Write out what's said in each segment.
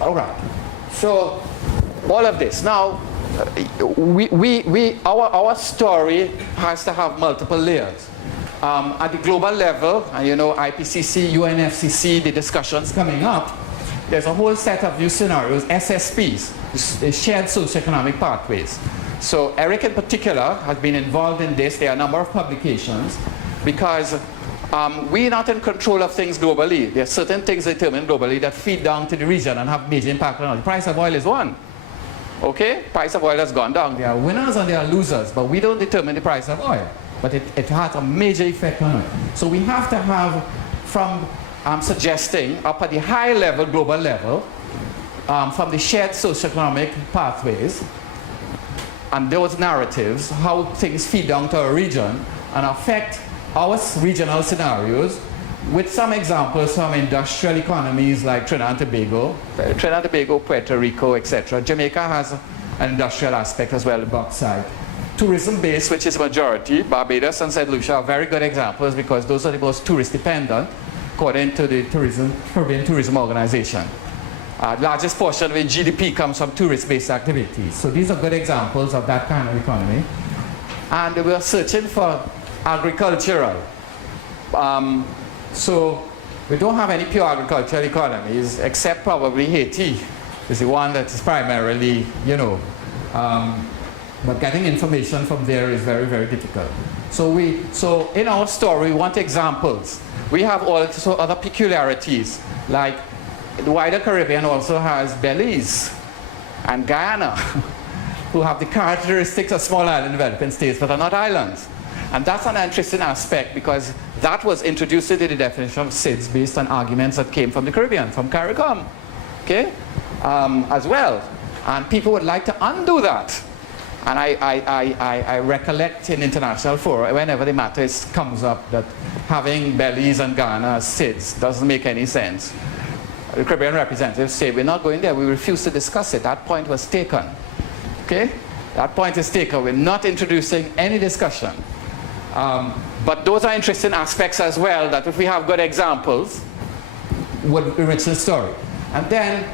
All right. So all of this. Now, our story has to have multiple layers. At the global level, and you know, IPCC, UNFCCC, the discussions coming up, there's a whole set of new scenarios, SSPs, the shared socioeconomic pathways. So Eric in particular has been involved in this. There are a number of publications because we're not in control of things globally. There are certain things determined globally that feed down to the region and have major impact on us. The price of oil is one. Okay? Price of oil has gone down. There are winners and there are losers, but we don't determine the price of oil. But it has a major effect on it. So we have to have, from suggesting up at the high level, global level, from the shared socioeconomic pathways and those narratives, how things feed down to our region and affect our regional scenarios, with some examples from industrial economies like Trinidad and Tobago, Puerto Rico, etc. Jamaica has an industrial aspect as well, bauxite. Tourism base, which is majority, Barbados and St. Lucia are very good examples because those are the most tourist dependent, according to the Caribbean Tourism Organization. Largest portion of the GDP comes from tourist-based activities. So these are good examples of that kind of economy. And we are searching for agricultural. So we don't have any pure agricultural economies, except probably Haiti is the one that is primarily, you know, but getting information from there is very, very difficult. So in our story, we want examples. We have also other peculiarities, like the wider Caribbean also has Belize and Guyana, who have the characteristics of small island developing states but are not islands. And that's an interesting aspect because that was introduced into the definition of SIDS based on arguments that came from the Caribbean, from CARICOM, okay, as well. And people would like to undo that. And I recollect in international fora, whenever the matter comes up, that having Belize and Ghana as SIDS doesn't make any sense. The Caribbean representatives say, we're not going there, we refuse to discuss it. That point was taken. Okay? That point is taken. We're not introducing any discussion. But those are interesting aspects as well, that if we have good examples, would enrich the story. And then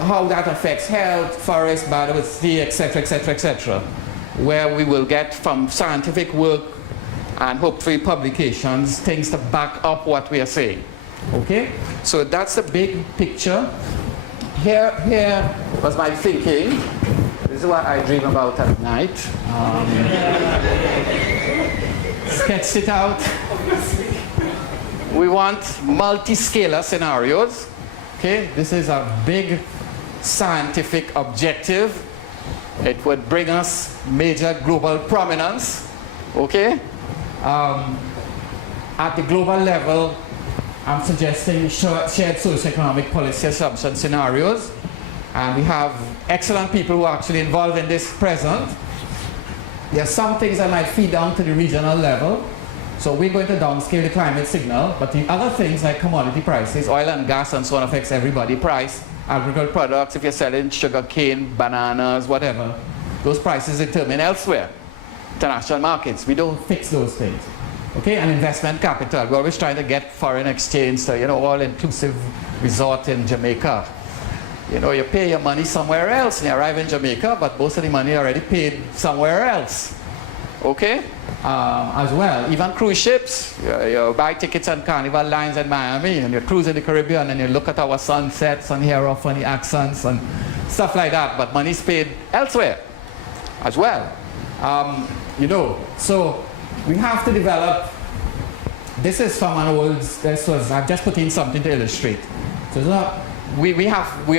how that affects health, forest, biodiversity, etc., etc., etc., where we will get from scientific work and hopefully publications things to back up what we are saying. Okay? So that's the big picture. Here was my thinking. This is what I dream about at night. Sketched it out. We want multi-scalar scenarios. Okay? This is a big scientific objective. It would bring us major global prominence. Okay? At the global level, I'm suggesting shared socioeconomic policy assumption scenarios. And we have excellent people who are actually involved in this present. There are some things that might feed down to the regional level. So we're going to downscale the climate signal, but the other things like commodity prices, oil and gas and so on affects everybody. Price, agricultural products, if you're selling sugar cane, bananas, whatever, those prices determined elsewhere. International markets, we don't fix those things. Okay, and investment capital, we're always trying to get foreign exchange, so, you know, all-inclusive resort in Jamaica. You know, you pay your money somewhere else and you arrive in Jamaica, but most of the money already paid somewhere else. Okay? As well, even cruise ships, you buy tickets on Carnival Lines in Miami and you cruise in the Caribbean and you look at our sunsets and hear our funny accents and stuff like that, but money's paid elsewhere as well. You know, so we have to develop, this is from an old, I've just put in something to illustrate. So it's not, we're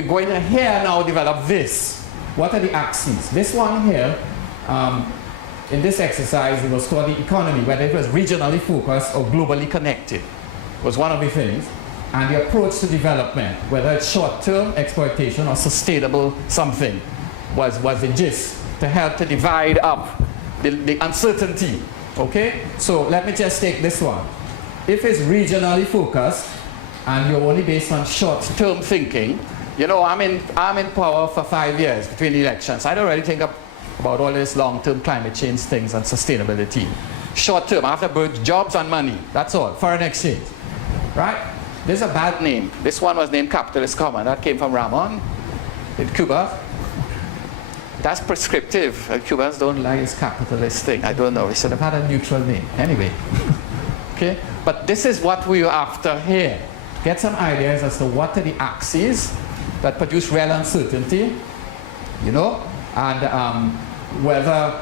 going to here now develop this. What are the axes? This one here, in this exercise, it was called the economy, whether it was regionally focused or globally connected, was one of the things. And the approach to development, whether it's short-term exploitation or sustainable something, was the gist to help to divide up the uncertainty. Okay? So let me just take this one. If it's regionally focused and you're only based on short-term thinking, you know, I'm in power for 5 years between elections. I don't really think about all this long-term climate change things and sustainability. Short-term, I have to build jobs and money. That's all. Foreign exchange. Right? This is a bad name. This one was named Capitalist Common. That came from Ramon. in Cuba. That's prescriptive. Cubans don't like this capitalist thing. I don't know. We should have had a neutral name. Anyway. Okay? But this is what we are after here. Get some ideas as to what are the axes that produce real uncertainty, you know, and whether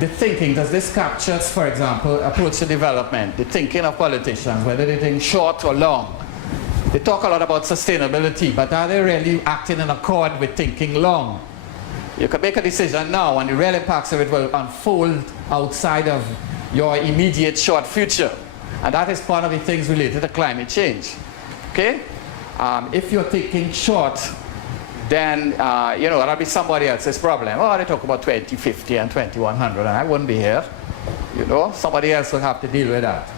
the thinking, does this capture, for example, approach to development, the thinking of politicians, whether they think short or long. They talk a lot about sustainability, but are they really acting in accord with thinking long? You can make a decision now and the real impacts of it will unfold outside of your immediate short future. And that is part of the things related to climate change. Okay? If you're thinking short, then, you know, that'll be somebody else's problem. Oh, they talk about 2050 and 2100 and I wouldn't be here. You know, somebody else will have to deal with that.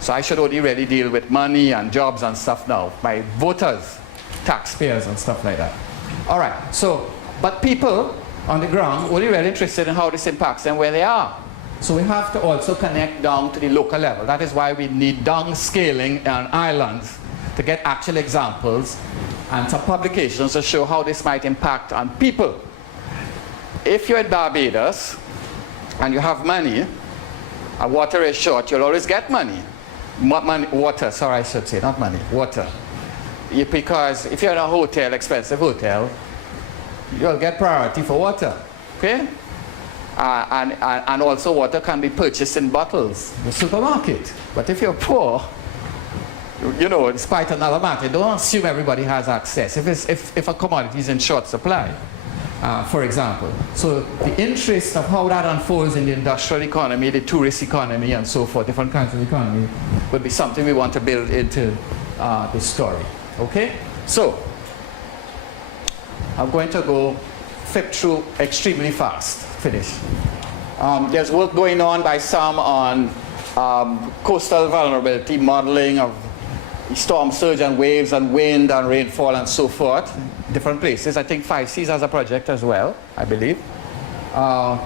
So I should only really deal with money and jobs and stuff now. My voters, taxpayers and stuff like that. All right, so, but people on the ground only really interested in how this impacts them where they are. So we have to also connect down to the local level. That is why we need downscaling on islands to get actual examples and some publications to show how this might impact on people. If you're at Barbados and you have money, and water is short, you'll always get money. Water, sorry, I should say, not money, water. Because if you're in a hotel, expensive hotel, you'll get priority for water, okay? And also water can be purchased in bottles in the supermarket. But if you're poor, you know, despite another matter, don't assume everybody has access. If a commodity is in short supply, for example. So the interest of how that unfolds in the industrial economy, the tourist economy, and so forth, different kinds of economy, would be something we want to build into the story. Okay? So, I'm going to go flip through extremely fast. Finish. There's work going on by some on coastal vulnerability, modeling of storm surge and waves and wind and rainfall and so forth. Different places. I think 5Cs has a project as well, I believe. To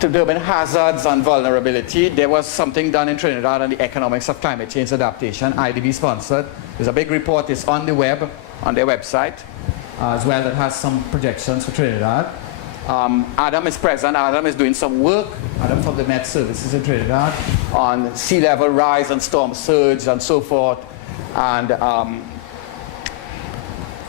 determine hazards and vulnerability. There was something done in Trinidad on the economics of climate change adaptation, IDB sponsored. There's a big report, it's on the web, on their website, as well, that has some projections for Trinidad. Adam is present. Adam is doing some work, Adam from the Met Services in Trinidad, on sea level rise and storm surge and so forth, and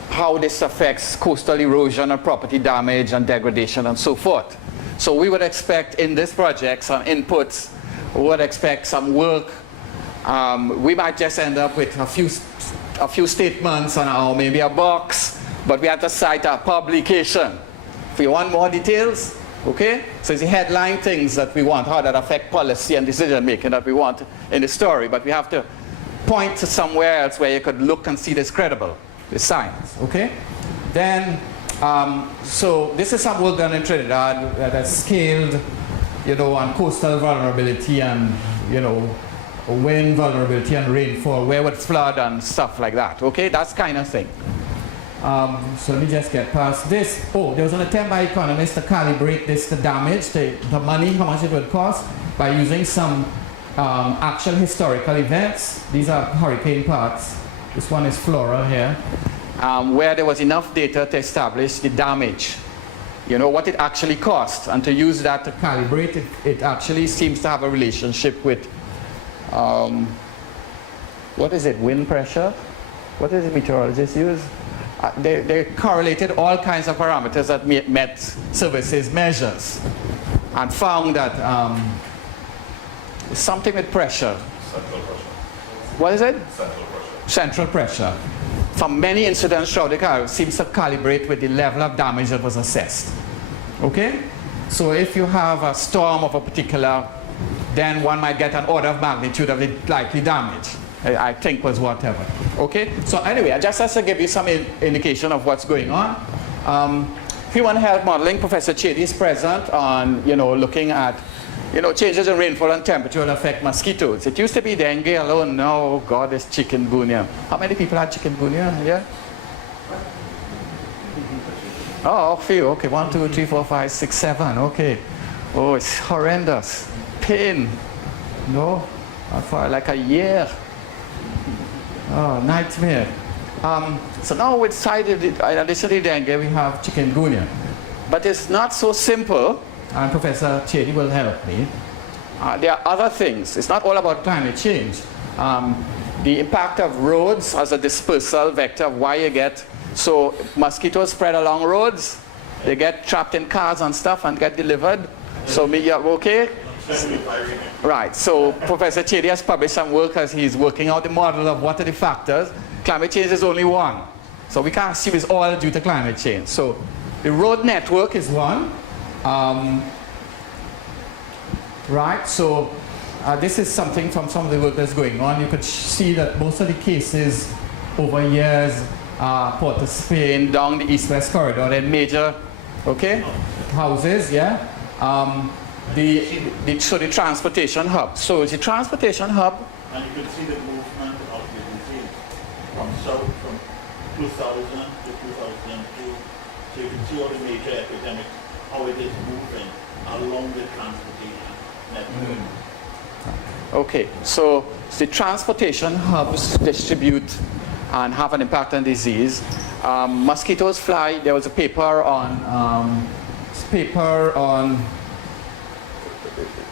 how this affects coastal erosion and property damage and degradation and so forth. So we would expect in this project some inputs, we would expect some work. We might just end up with a few statements or maybe a box, but we have to cite a publication. If you want more details, okay? So it's the headline things that we want, how that affect policy and decision making that we want in the story, but we have to point to somewhere else where you could look and see this credible, the science, okay? Then, so this is some work done in Trinidad that has scaled, you know, on coastal vulnerability and, you know, wind vulnerability and rainfall, where would flood and stuff like that, okay? That's kind of thing. So let me just get past this. Oh, there was an attempt by economists to calibrate this, the damage, the money, how much it would cost, by using some actual historical events. These are hurricane parts. This one is Flora here, where there was enough data to establish the damage, you know, what it actually cost, and to use that to calibrate it. It actually seems to have a relationship with, what is it, wind pressure? What does the meteorologists use? They correlated all kinds of parameters that Met Services measures and found that something with pressure. Central pressure. What is it? Central pressure. Central pressure. From many incidents throughout the Caribbean, seems to calibrate with the level of damage that was assessed. Okay? So if you have a storm of a particular, then one might get an order of magnitude of the likely damage. I think was whatever. Okay? So anyway, just has to give you some indication of what's going on. Human health modeling, Professor Chedi is present on, you know, looking at, you know, changes in rainfall and temperature will affect mosquitoes. It used to be dengue alone. Now, oh God, it's chikungunya. How many people had chikungunya? Yeah? Oh, a few. Okay, 1, 2, 3, 4, 5, 6, 7. Okay. Oh, it's horrendous. Pain. No? For like a year. Oh, nightmare. So now with side of in addition to dengue, we have chikungunya. But it's not so simple, and Professor Chedi will help me. There are other things. It's not all about climate change. The impact of roads as a dispersal vector of why you get, so mosquitoes spread along roads, they get trapped in cars and stuff and get delivered. So you're okay? Right, so Professor Chedi has published some work as he's working out the model of what are the factors. Climate change is only one. So we can't assume it's all due to climate change. So the road network is one. Right, so this is something from some of the work that's going on. You could see that most of the cases over years, Port of Spain, down the east-west corridor, in major, houses, yeah. So the transportation hub. So the transportation hub. And you can see the movement of the disease from south, from 2000 to 2002. So you can see all the major epidemics, how it is moving along the transportation network. Okay, so the transportation hubs distribute and have an impact on disease. Mosquitoes fly. There was a paper on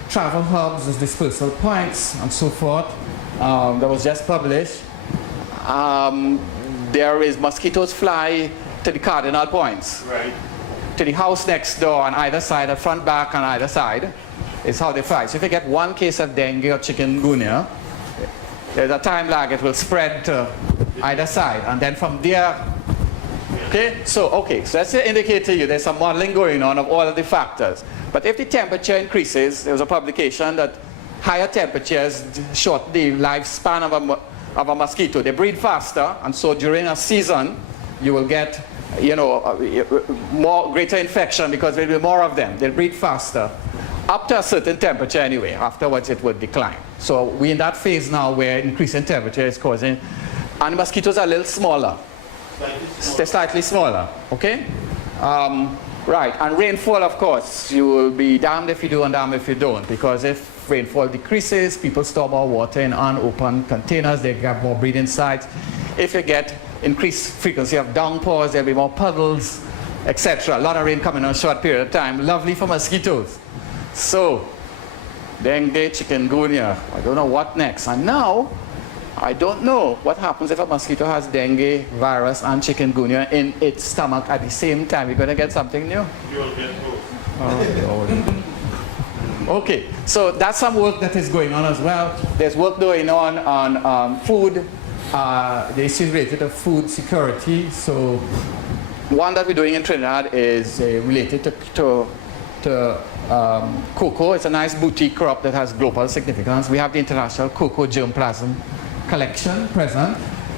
travel hubs as dispersal points and so forth. That was just published. There is mosquitoes fly to the cardinal points. Right. To the house next door on either side, at front, back on either side, is how they fly. So if you get one case of dengue or chikungunya, there's a time lag, it will spread to either side. And then from there, so that's to indicate to you there's some modeling going on of all of the factors. But if the temperature increases, there was a publication that higher temperatures shorten the lifespan of a mosquito. They breed faster, and so during a season, you will get, greater infection because there will be more of them. They'll breed faster, up to a certain temperature anyway. Afterwards, it would decline. So we're in that phase now where increasing temperature is causing, and mosquitoes are a little smaller. They're slightly smaller, okay? Right, and rainfall, of course, you will be damned if you do and damned if you don't, because if rainfall decreases, people store more water in unopened containers, they get more breeding sites. If you get increased frequency of downpours, there'll be more puddles, etc. A lot of rain coming in a short period of time. Lovely for mosquitoes. So, dengue, chikungunya, I don't know what next. And now, I don't know what happens if a mosquito has dengue virus and chikungunya in its stomach at the same time. You're going to get something new? You will get both. Oh, Lord. Okay, so that's some work that is going on as well. There's work going on food, the issues related to food security. So one that we're doing in Trinidad is related to cocoa. It's a nice boutique crop that has global significance. We have the International Cocoa Germplasm Collection present,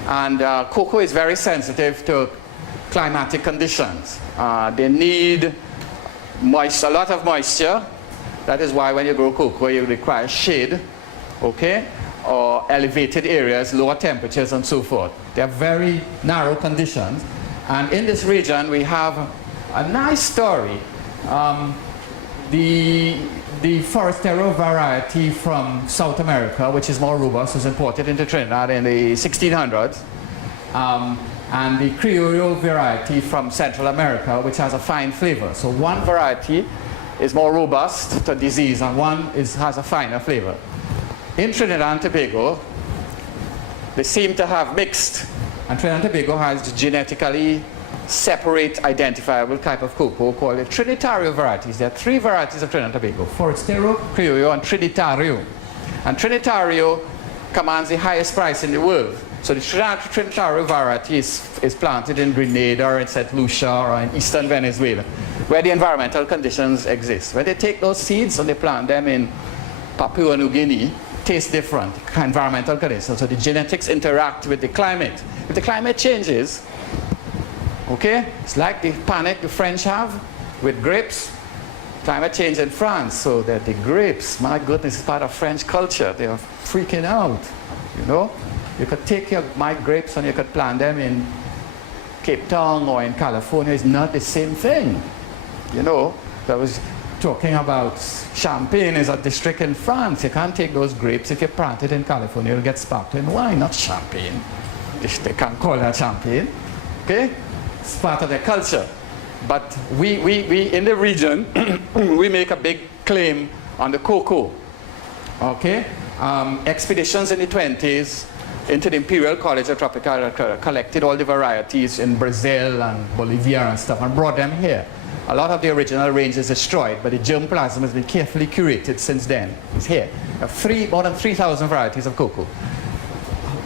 and cocoa is very sensitive to climatic conditions. They need moisture, a lot of moisture. That is why when you grow cocoa, you require shade, or elevated areas, lower temperatures, and so forth. They are very narrow conditions, and in this region we have a nice story. The Forastero variety from South America, which is more robust, was imported into Trinidad in the 1600s. And the Criollo variety from Central America, which has a fine flavor. So one variety is more robust to disease, and one has a finer flavor. In Trinidad and Tobago, they seem to have mixed. And Trinidad and Tobago has genetically separate identifiable type of cocoa called the Trinitario varieties. There are three varieties of Trinidad and Tobago: Forastero, Criollo, and Trinitario. And Trinitario commands the highest price in the world. So the Trinitario variety is planted in Grenada or in St. Lucia or in eastern Venezuela, where the environmental conditions exist. When they take those seeds and they plant them in Papua New Guinea, taste different, environmental conditions. So the genetics interact with the climate. If the climate changes, it's like the panic the French have with grapes. Climate change in France, so that the grapes, my goodness, is part of French culture. They are freaking out, You could take my grapes and you could plant them in Cape Town or in California. It's not the same thing, I was talking about Champagne is a district in France. You can't take those grapes if you plant it in California. You'll get sparkling wine, not champagne. They can't call that champagne. Okay? It's part of their culture. But we in the region, we make a big claim on the cocoa. Okay? Expeditions in the 20s into the Imperial College of Tropical Agriculture collected all the varieties in Brazil and Bolivia and stuff and brought them here. A lot of the original range is destroyed, but the germplasm has been carefully curated since then. It's here. More than 3,000 varieties of cocoa.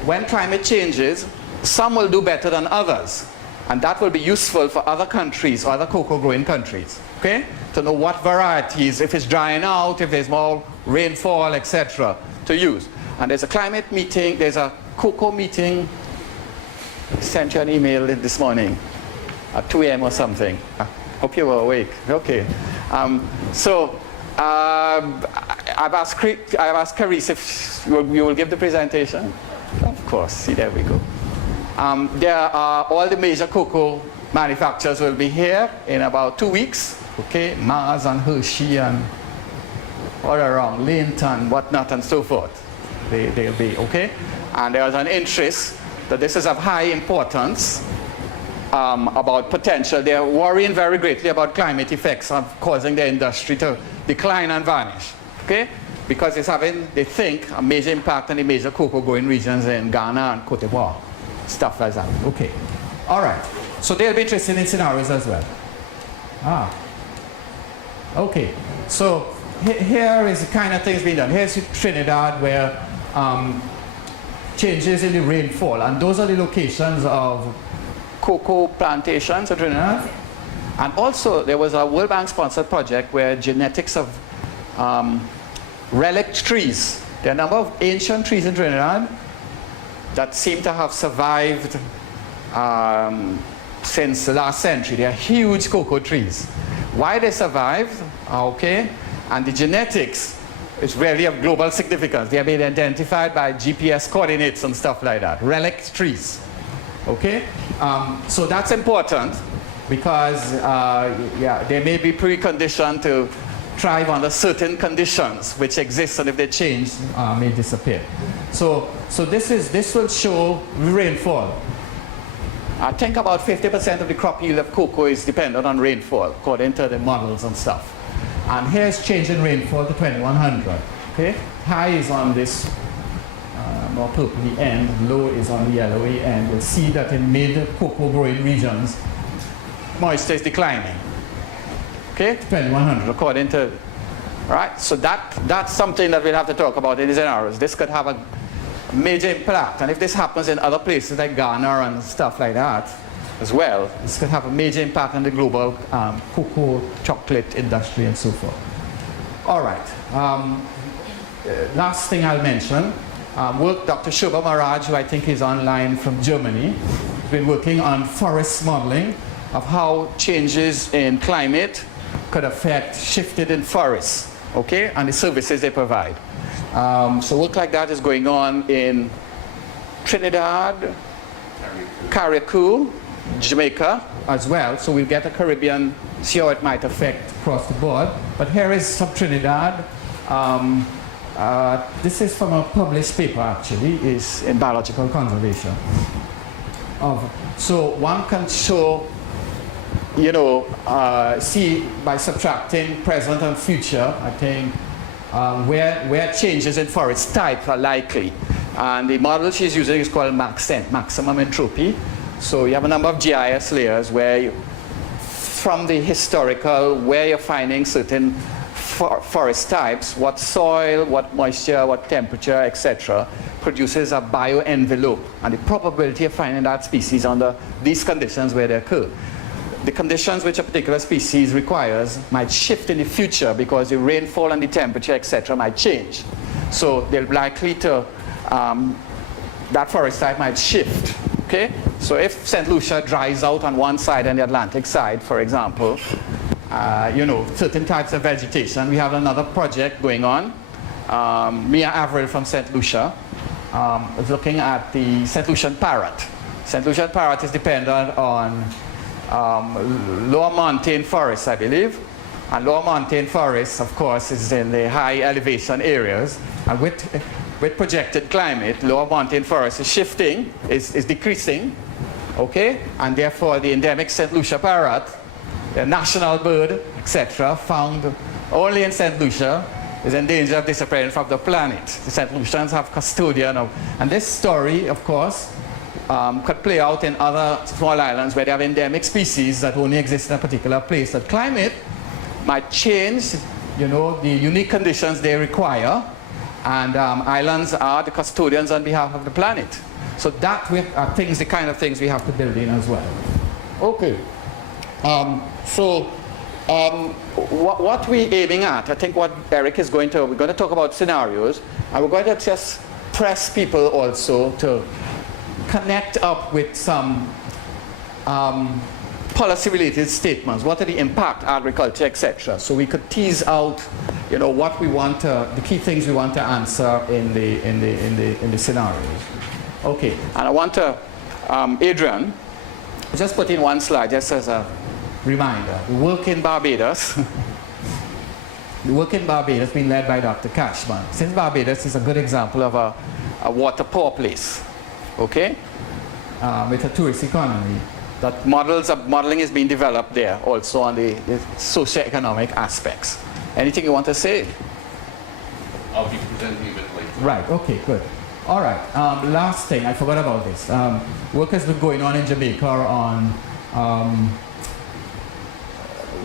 When climate changes, some will do better than others. And that will be useful for other countries, other cocoa growing countries, okay? To know what varieties, if it's drying out, if there's more rainfall, etc., to use. And there's a climate meeting, there's a cocoa meeting. I sent you an email this morning at 2 a.m. or something. I hope you were awake. Okay. I've asked Carice if you will give the presentation. Of course. See, there we go. There are all the major cocoa manufacturers will be here in about 2 weeks. Okay, Mars and Hershey and all around, Linton, whatnot, and so forth. They'll be okay. And there's an interest that this is of high importance about potential. They're worrying very greatly about climate effects of causing the industry to decline and vanish. Okay, because it's having, they think, a major impact on the major cocoa growing regions in Ghana and Cote d'Ivoire. Stuff like that. Okay. All right. So they'll be interested in scenarios as well. Okay. So here is the kind of things being done. Here's Trinidad where changes in the rainfall. And those are the locations of cocoa plantations in Trinidad. And also there was a World Bank sponsored project where genetics of relic trees. There are a number of ancient trees in Trinidad that seem to have survived since the last century. They are huge cocoa trees. Why they survived, okay, and the genetics is really of global significance. They have been identified by GPS coordinates and stuff like that. Relic trees, okay? So that's important because, they may be preconditioned to thrive under certain conditions which exist, and if they change, may disappear. So this will show rainfall. I think about 50% of the crop yield of cocoa is dependent on rainfall, according to the models and stuff. And here's change in rainfall to 2100. Okay, high is on this more purpley end, low is on the yellowy end. You'll see that in mid cocoa growing regions, moisture is declining. Okay, 2100 according to, right? So that's something that we'll have to talk about in the scenarios. This could have a major impact, and if this happens in other places like Ghana and stuff like that as well, this could have a major impact on the global cocoa chocolate industry and so forth. All right. Last thing I'll mention, Dr. Shobha Maraj, who I think is online from Germany, has been working on forest modeling of how changes in climate could affect shifted in forests, okay, and the services they provide. So work like that is going on in Trinidad, Carriacou, Jamaica as well. So we'll get a Caribbean, see how it might affect across the board. But here is some Trinidad. This is from a published paper actually, is in biological conservation. So one can show, you know, see by subtracting present and future, I think, where changes in forest type are likely. And the model she's using is called MaxEnt, maximum entropy. So you have a number of GIS layers where you, from the historical, where you're finding certain forest types, what soil, what moisture, what temperature, etc., produces a bioenvelope, and the probability of finding that species under these conditions where they occur. The conditions which a particular species requires might shift in the future because the rainfall and the temperature, etc., might change. So they're likely to, that forest type might shift, okay? So if St. Lucia dries out on one side and the Atlantic side, for example, you know, certain types of vegetation. We have another project going on. Mia Avril from St. Lucia is looking at the St. Lucian parrot. St. Lucian parrot is dependent on lower montane forests, I believe. And lower montane forests, of course, is in the high elevation areas. And with with projected climate, lower montane forest is shifting, is decreasing, okay? And therefore the endemic St. Lucia parrot, the national bird, etc., found only in St. Lucia, is in danger of disappearing from the planet. The St. Lucians have custodian of, and this story, of course, could play out in other small islands where they have endemic species that only exist in a particular place. That climate might change, you know, the unique conditions they require, and islands are the custodians on behalf of the planet. So that are things, the kind of things we have to build in as well. Okay. What we're aiming at, I think what Eric is we're going to talk about scenarios, and we're going to just press people also to connect up with some policy-related statements. What are the impact, agriculture, etc. So we could tease out, you know, what we want to, the key things we want to answer in the scenarios. Okay, and I want to, Adrian, just put in one slide just as a reminder. The work in Barbados, the work in Barbados being led by Dr. Cashman. Since Barbados is a good example of a water poor place, okay, with a tourist economy, that modeling is being developed there also on the socio-economic aspects. Anything you want to say? I'll be presenting a bit later. Right, okay, good. All right, last thing, I forgot about this. Work has been going on in Jamaica on,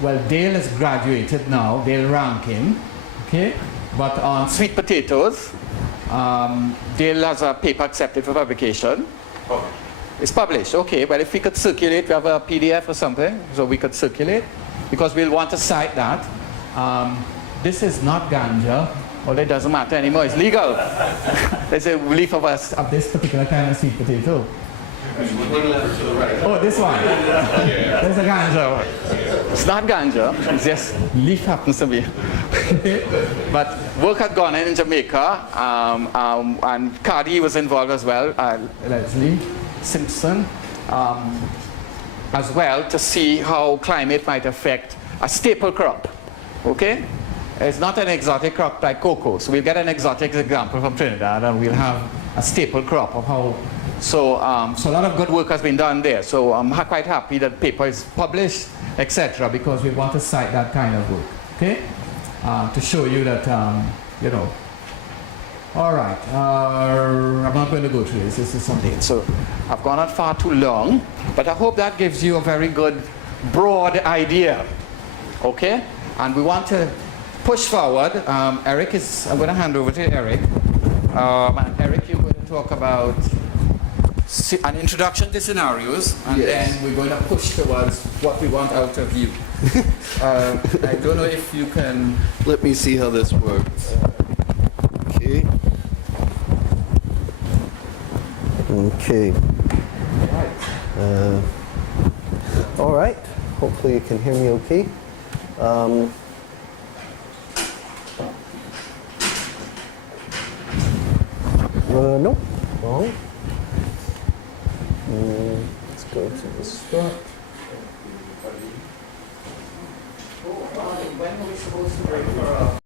well, Dale has graduated now, Dale Rankin, okay? But on sweet potatoes, Dale has a paper accepted for publication. Okay. It's published, okay. Well, if we could circulate, we have a PDF or something, so we could circulate, because we'll want to cite that. This is not ganja, although it doesn't matter anymore, it's legal. There's a leaf of this particular kind of sweet potato. One letter to the right. Oh, this one. There's a ganja. It's not ganja, it's just leaf happens to be. But work had gone in Jamaica, and Cardi was involved as well, Leslie Simpson, as well, to see how climate might affect a staple crop, okay? It's not an exotic crop like cocoa, so we'll get an exotic example from Trinidad, and we'll have a staple crop of how. So a lot of good work has been done there. So I'm quite happy that the paper is published, etc., because we want to cite that kind of work, okay? To show you that, you know. All right, I'm not going to go through this. This is something. So I've gone on far too long, but I hope that gives you a very good, broad idea, okay? And we want to push forward. Eric is, I'm going to hand over to Eric. And Eric, you're going to talk about an introduction to scenarios, and Yes. then we're going to push towards what we want out of you. I don't know if you can. Let me see how this works. Okay. Okay. All right. Hopefully you can hear me okay. Nope. Wrong. Let's go to the start. When are we supposed to break for